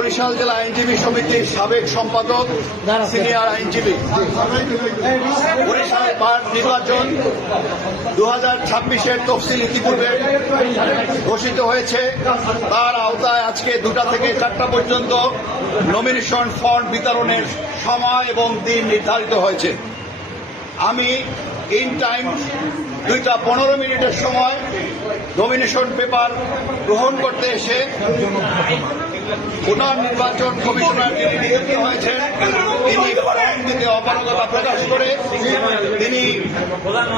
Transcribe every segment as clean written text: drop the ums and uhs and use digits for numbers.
বরিশাল জেলা আইনজীবী সমিতির সাবেক সম্পাদক, সিনিয়র আইনজীবী। বরিশাল বার নির্বাচন 2026-এর তফসিল ইতিপূর্বে ঘোষিত হয়েছে। তার আওতায় আজকে 2টা থেকে 4টা পর্যন্ত নমিনেশন ফর্ম বিতরণের সময় এবং দিন নির্ধারিত হয়েছে। আমি ইন টাইম 2:15 সময় নমিনেশন পেপার গ্রহণ করতে এসে পুনর্নির্বাচন কমিশনার যিনি নিযুক্ত হয়েছেন তিনি ফর্ম দিতে অপারগতা প্রকাশ করে তিনি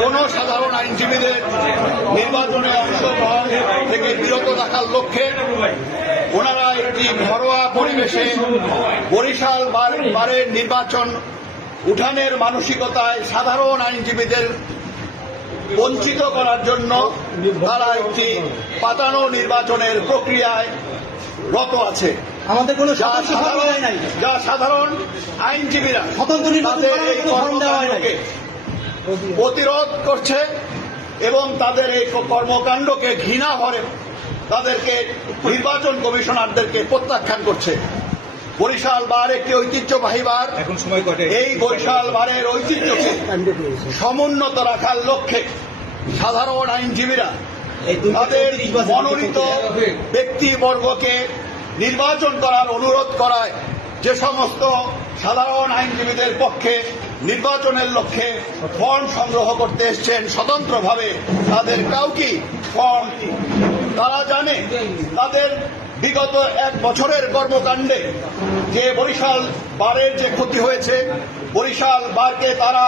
কোন সাধারণ আইনজীবীদের নির্বাচনে অংশগ্রহণ থেকে বিরত রাখার লক্ষ্যে ওনারা একটি ঘরোয়া পরিবেশে বরিশাল বারের নির্বাচন উঠানের মানসিকতায় সাধারণ আইনজীবীদের বঞ্চিত করার জন্য তারা একটি পাতানো নির্বাচনের প্রক্রিয়ায় রত আছে। আমাদের কোনো যা সাধারণ আইনজীবীরা তাদের এই কর্মকাণ্ডকে প্রতিরোধ করছে এবং তাদের এই কর্মকাণ্ডকে ঘৃণা ভরে তাদেরকে নির্বাচন কমিশনারদেরকে প্রত্যাখ্যান করছে। বরিশাল বার একটি ঐতিহ্যবাহী বার। এই বরিশাল বারের ঐতিহ্যকে সমুন্নত রাখার লক্ষ্যে সাধারণ আইনজীবীরা তাদের মনোনীত ব্যক্তিবর্গকে নির্বাচন করার অনুরোধ করায় যে সমস্ত সাধারণ আইনজীবীদের পক্ষে নির্বাচনের লক্ষ্যে ফর্ম সংগ্রহ করতে এসছেন স্বতন্ত্রভাবে তাদের কাউকে ফর্ম তারা জানে তাদের বিগত 1 বছরের কর্মকাণ্ডে যে বরিশাল বারের যে ক্ষতি হয়েছে, বরিশাল বারকে তারা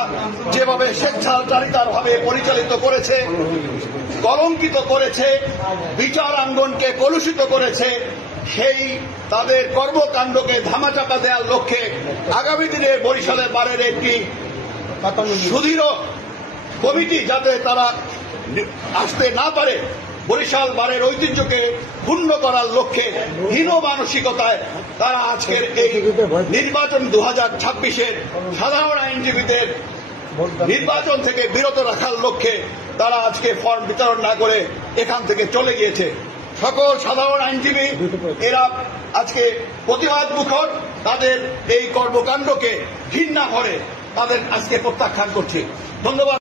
যেভাবে স্বেচ্ছাচারিতার ভাবে পরিচালিত করেছে, কলঙ্কিত করেছে, বিচারাঙ্গনকে কলুষিত করেছে, সেই তাদের কর্মকাণ্ডকে ধামাচাপা দেওয়ার লক্ষ্যে আগামী দিনে বরিশালের বারের একটি সুদৃঢ় কমিটি যাতে তারা আসতে না পারে, বরিশাল বারের ঐতিহ্যকে ক্ষুণ্ণ করার লক্ষ্যে হীন মানসিকতায় তারা আজকের এই নির্বাচন 2026-এর সাধারণ আইনজীবীদের নির্বাচন থেকে বিরত রাখার লক্ষ্যে তারা আজকে ফর্ম বিতরণ না করে এখান থেকে চলে গিয়েছে। সকল সাধারণ আইনজীবী এরা আজকে প্রতিবাদ মুখর, তাদের এই কর্মকাণ্ডকে ঘৃণা করে তাদের আজকে প্রত্যাখ্যান করছে। ধন্যবাদ।